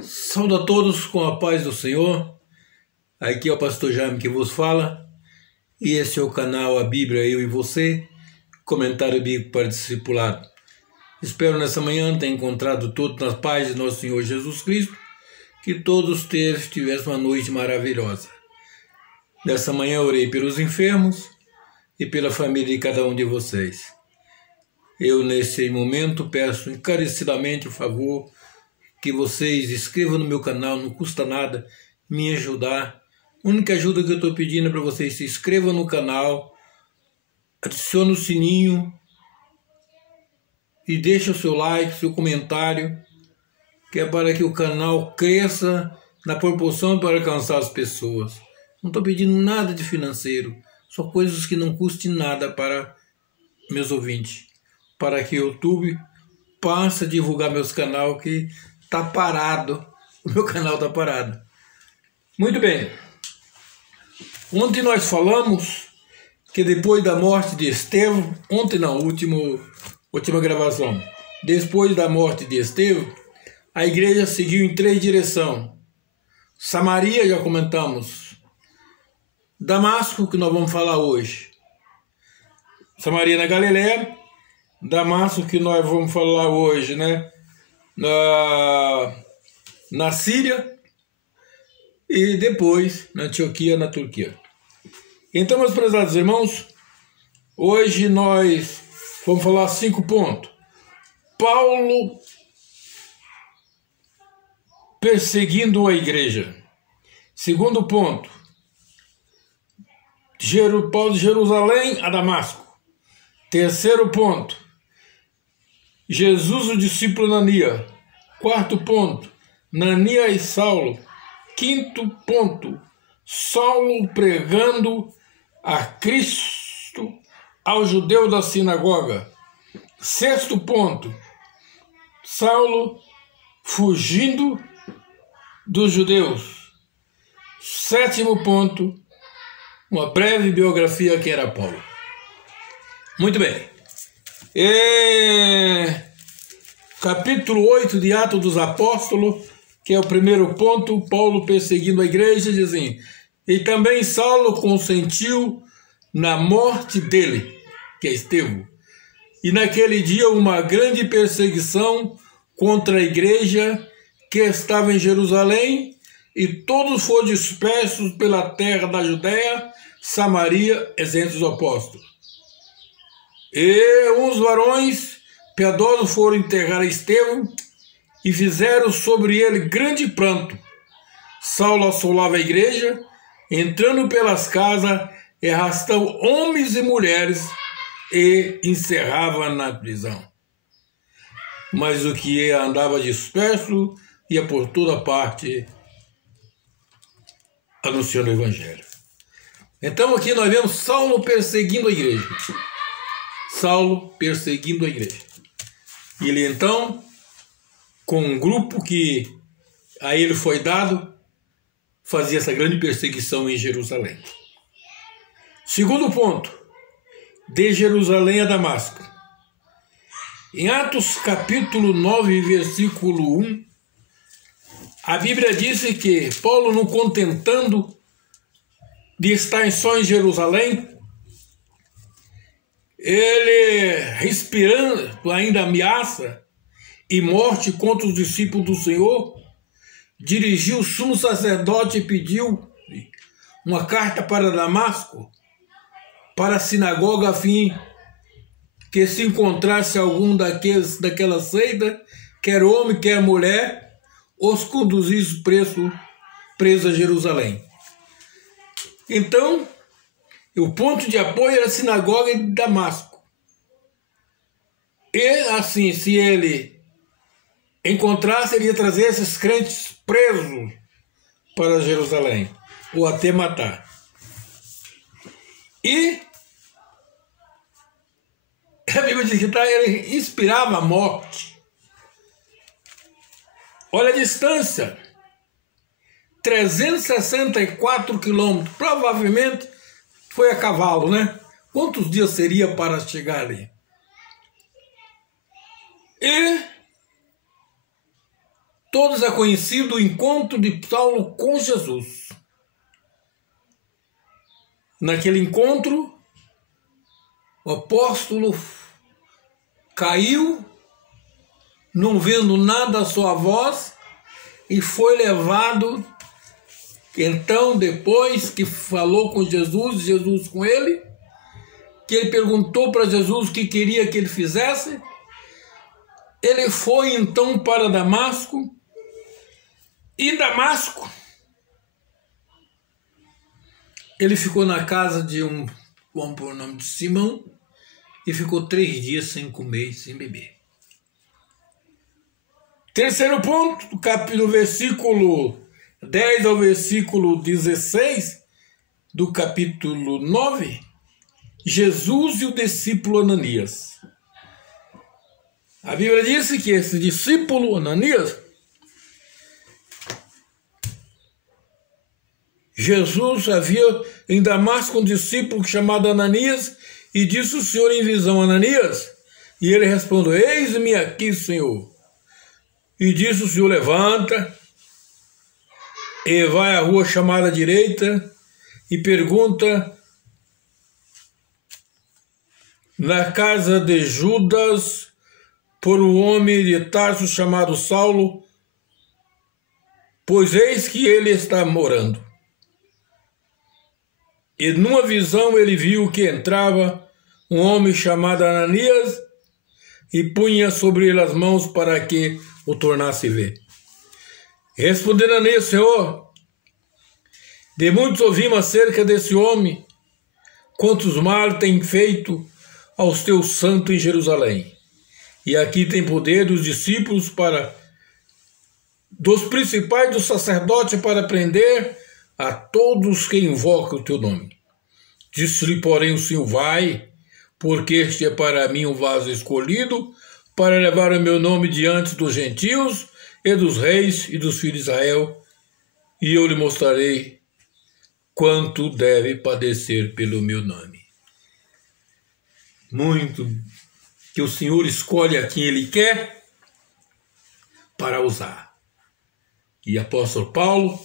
Saúdo a todos com a paz do Senhor. Aqui é o pastor Jaime que vos fala. E esse é o canal A Bíblia, Eu e Você, comentário bíblico para discipulado. Espero nessa manhã ter encontrado todos na paz de nosso Senhor Jesus Cristo, que todos tivessem uma noite maravilhosa. Nessa manhã orei pelos enfermos e pela família de cada um de vocês. Eu, nesse momento, peço encarecidamente o favor que vocês inscrevam no meu canal, não custa nada me ajudar. A única ajuda que eu estou pedindo é para vocês se inscrevam no canal, adicione o sininho e deixe o seu like, seu comentário, que é para que o canal cresça na proporção para alcançar as pessoas. Não estou pedindo nada de financeiro, só coisas que não custem nada para meus ouvintes, para que o YouTube passe a divulgar meus canal que está parado, o meu canal está parado. Muito bem, ontem nós falamos que depois da morte de Estevão, ontem não, última gravação, depois da morte de Estevão, a igreja seguiu em 3 direções. Samaria, já comentamos. Damasco, que nós vamos falar hoje. Samaria na Galileia, Damasco, que nós vamos falar hoje, né? Na Síria e depois na Antioquia, na Turquia. Então, meus prezados irmãos, hoje nós vamos falar 5 pontos. Paulo perseguindo a igreja. Segundo ponto, Paulo de Jerusalém a Damasco. Terceiro ponto, Jesus, o discípulo Ananias. Quarto ponto, Ananias e Saulo. Quinto ponto, Saulo pregando a Cristo ao judeu da sinagoga. Sexto ponto, Saulo fugindo dos judeus. Sétimo ponto, uma breve biografia que era Paulo. Muito bem. Capítulo 8 de Atos dos Apóstolos, que é o primeiro ponto, Paulo perseguindo a igreja, diz assim: e também Saulo consentiu na morte dele, que é Estevão. E naquele dia uma grande perseguição contra a igreja que estava em Jerusalém, e todos foram dispersos pela terra da Judéia, Samaria, entre os apóstolos. E uns varões piedosos foram enterrar Estevão e fizeram sobre ele grande pranto. Saulo assolava a igreja, entrando pelas casas, e arrastava homens e mulheres e encerrava na prisão. Mas o que andava disperso ia por toda parte anunciando o evangelho. Então aqui nós vemos Saulo perseguindo a igreja. Saulo perseguindo a igreja. Ele então, com um grupo que a ele foi dado, fazia essa grande perseguição em Jerusalém. Segundo ponto, de Jerusalém a Damasco. Em Atos capítulo 9, versículo 1, a Bíblia diz que Paulo, não contentando de estar só em Jerusalém, ele, respirando ainda ameaça e morte contra os discípulos do Senhor, dirigiu o sumo sacerdote e pediu uma carta para Damasco, para a sinagoga, a fim que se encontrasse algum daquela seita, quer homem, quer mulher, os conduzisse preso a Jerusalém. Então, o ponto de apoio era a sinagoga de Damasco. E assim, se ele encontrasse, ele ia trazer esses crentes presos para Jerusalém, ou até matar. E a Bíblia diz que ele inspirava a morte. Olha a distância, 364 quilômetros, provavelmente foi a cavalo, né? Quantos dias seria para chegar ali? E todos é conhecido o encontro de Saulo com Jesus. Naquele encontro, o apóstolo caiu, não vendo nada à sua voz, e foi levado. Então, depois que falou com Jesus, Jesus com ele, que ele perguntou para Jesus o que queria que ele fizesse, ele foi então para Damasco, e em Damasco ele ficou na casa de vamos pôr o nome de Simão, e ficou 3 dias sem comer e sem beber. Terceiro ponto, do versículo 10 ao versículo 16 do capítulo 9, Jesus e o discípulo Ananias. A Bíblia diz que esse discípulo Ananias, Jesus havia em Damasco um discípulo chamado Ananias, e disse o Senhor em visão: Ananias? E ele respondeu: eis-me aqui, Senhor. E disse o Senhor: levanta e vai à rua chamada direita e pergunta na casa de Judas por um homem de Tarso chamado Saulo, pois eis que ele está morando. E numa visão ele viu que entrava um homem chamado Ananias e punha sobre ele as mãos para que o tornasse ver. Respondendo Ananias: Senhor, de muitos ouvimos acerca desse homem, quantos mal tem feito aos teus santos em Jerusalém. E aqui tem poder dos discípulos dos principais dos sacerdotes para prender a todos que invocam o teu nome. Disse-lhe, porém, o Senhor: vai, porque este é para mim um vaso escolhido para levar o meu nome diante dos gentios e dos reis e dos filhos de Israel, e eu lhe mostrarei quanto deve padecer pelo meu nome. Muito que o Senhor escolhe a quem Ele quer para usar. E apóstolo Paulo,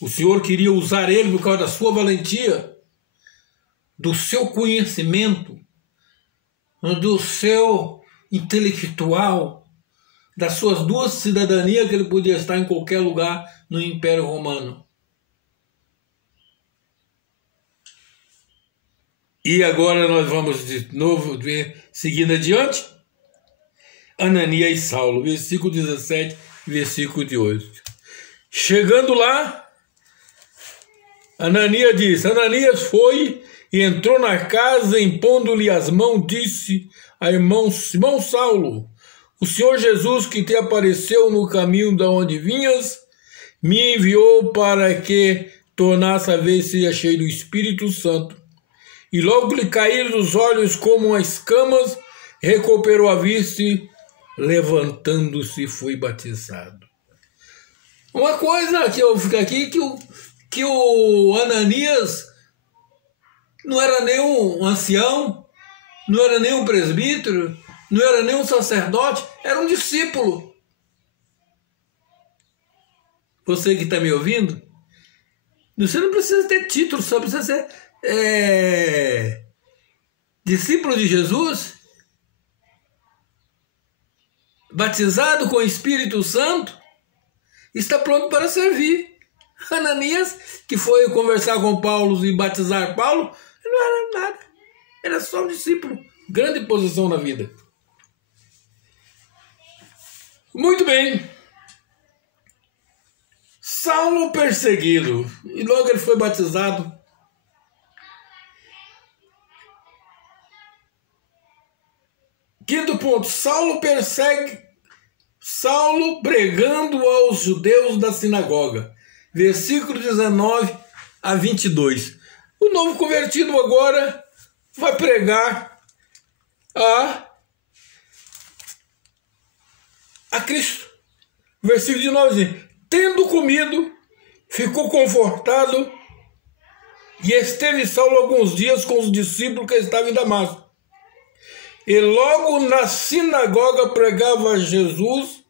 o Senhor queria usar ele por causa da sua valentia, do seu conhecimento, do seu intelectual, das suas 2 cidadanias, que ele podia estar em qualquer lugar no Império Romano. E agora nós vamos de novo ver, seguindo adiante, Ananias e Saulo, versículo 17, versículo 18. Chegando lá, Ananias disse: Ananias foi e entrou na casa, impondo-lhe as mãos, disse a irmão Simão Saulo: o Senhor Jesus, que te apareceu no caminho da onde vinhas, me enviou para que tornasse a ver se ia cheio do Espírito Santo. E logo lhe caíram dos olhos como as escamas, recuperou a vista e, levantando-se, foi batizado. Uma coisa que eu fico aqui, que o Ananias não era nem um ancião, não era nem um presbítero, não era nem um sacerdote, era um discípulo. Você que está me ouvindo, você não precisa ter título, só precisa ser discípulo de Jesus, batizado com o Espírito Santo, está pronto para servir. Ananias, que foi conversar com Paulo e batizar Paulo, não era nada, era só um discípulo, grande posição na vida. Muito bem. Saulo perseguido, e logo ele foi batizado. Quinto ponto, Saulo pregando aos judeus da sinagoga. Versículo 19 a 22. O novo convertido agora vai pregar a Cristo. Versículo 19 diz: tendo comido, ficou confortado, e esteve Saulo alguns dias com os discípulos que estavam em Damasco. E logo na sinagoga pregava Jesus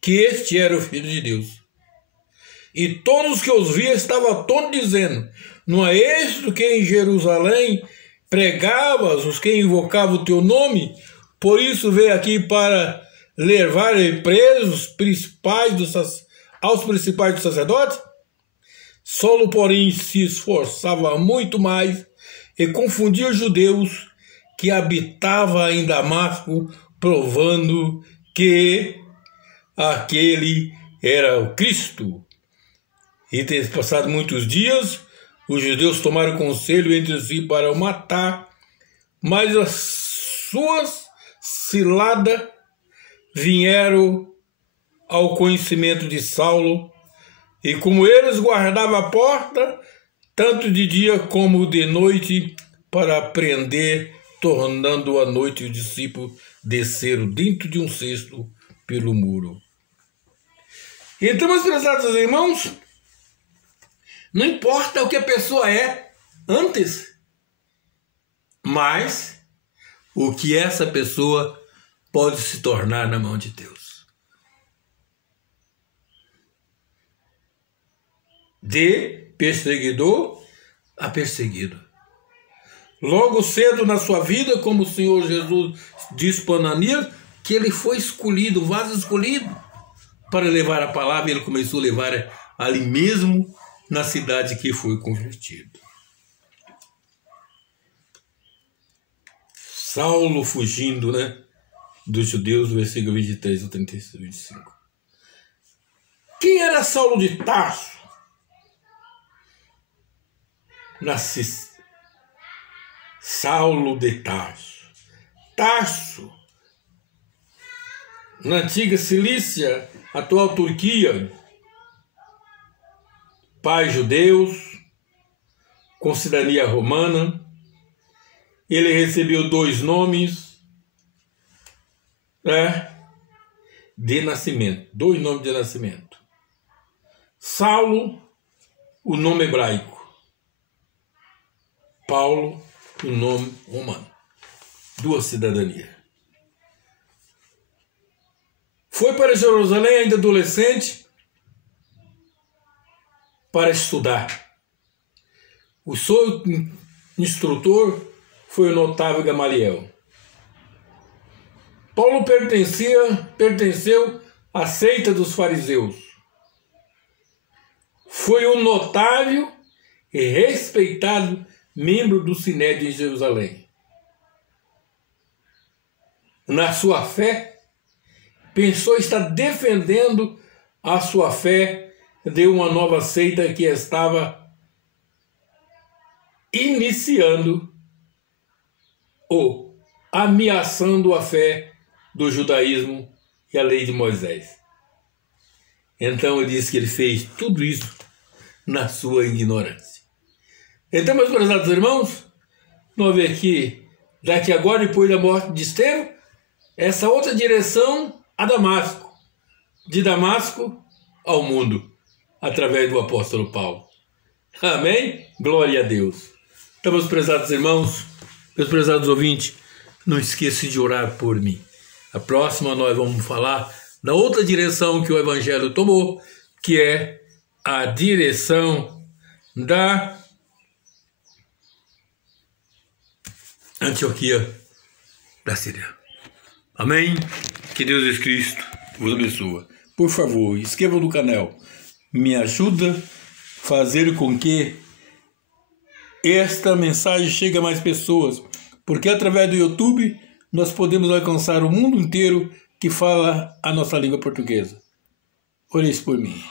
que este era o Filho de Deus. E todos que os viam estavam atônitos, dizendo: não é este que em Jerusalém pregavas os que invocavam o teu nome? Por isso veio aqui para levar presos aos principais dos sacerdotes? Saulo, porém, se esforçava muito mais e confundia os judeus que habitavam em Damasco, provando que aquele era o Cristo. E tendo passado muitos dias, os judeus tomaram conselho entre si para o matar, mas as suas ciladas vieram ao conhecimento de Saulo, e como eles guardavam a porta, tanto de dia como de noite, para prender, tornando à noite os discípulos desceram dentro de um cesto pelo muro. Então, meus prezados irmãos, não importa o que a pessoa é antes, mas o que essa pessoa pode se tornar na mão de Deus. De perseguidor a perseguido. Logo cedo na sua vida, como o Senhor Jesus disse para Ananias, que ele foi escolhido, o vaso escolhido, para levar a palavra, e ele começou a levar ali mesmo, na cidade que foi convertido. Saulo fugindo, dos judeus, versículo 23 ao 35. Quem era Saulo de Tarso? Saulo de Tarso. Tarso, na antiga Cilícia, atual Turquia, pais judeus, com cidadania romana. Ele recebeu 2 nomes de nascimento, 2 nomes de nascimento. Saulo, o nome hebraico. Paulo, o nome romano. 2 cidadanias. Foi para Jerusalém ainda adolescente para estudar. O seu instrutor foi o notável Gamaliel. Paulo pertenceu à seita dos fariseus. Foi um notável e respeitado membro do Sinédrio em Jerusalém. Na sua fé, pensou estar defendendo a sua fé de uma nova seita que estava iniciando ou ameaçando a fé do judaísmo e a lei de Moisés. Então ele disse que ele fez tudo isso na sua ignorância. Então, meus prezados irmãos, nós vemos que daqui agora, depois da morte de Estevão, essa outra direção a Damasco, de Damasco ao mundo, através do apóstolo Paulo. Amém? Glória a Deus. Então, meus prezados irmãos, meus prezados ouvintes, não esqueça de orar por mim. A próxima nós vamos falar da outra direção que o Evangelho tomou, que é a direção da Antioquia da Síria. Amém? Que Deus Jesus Cristo vos abençoe. Por favor, inscreva no canal. Me ajuda a fazer com que esta mensagem chegue a mais pessoas, porque através do YouTube nós podemos alcançar o mundo inteiro que fala a nossa língua portuguesa. Ore por mim.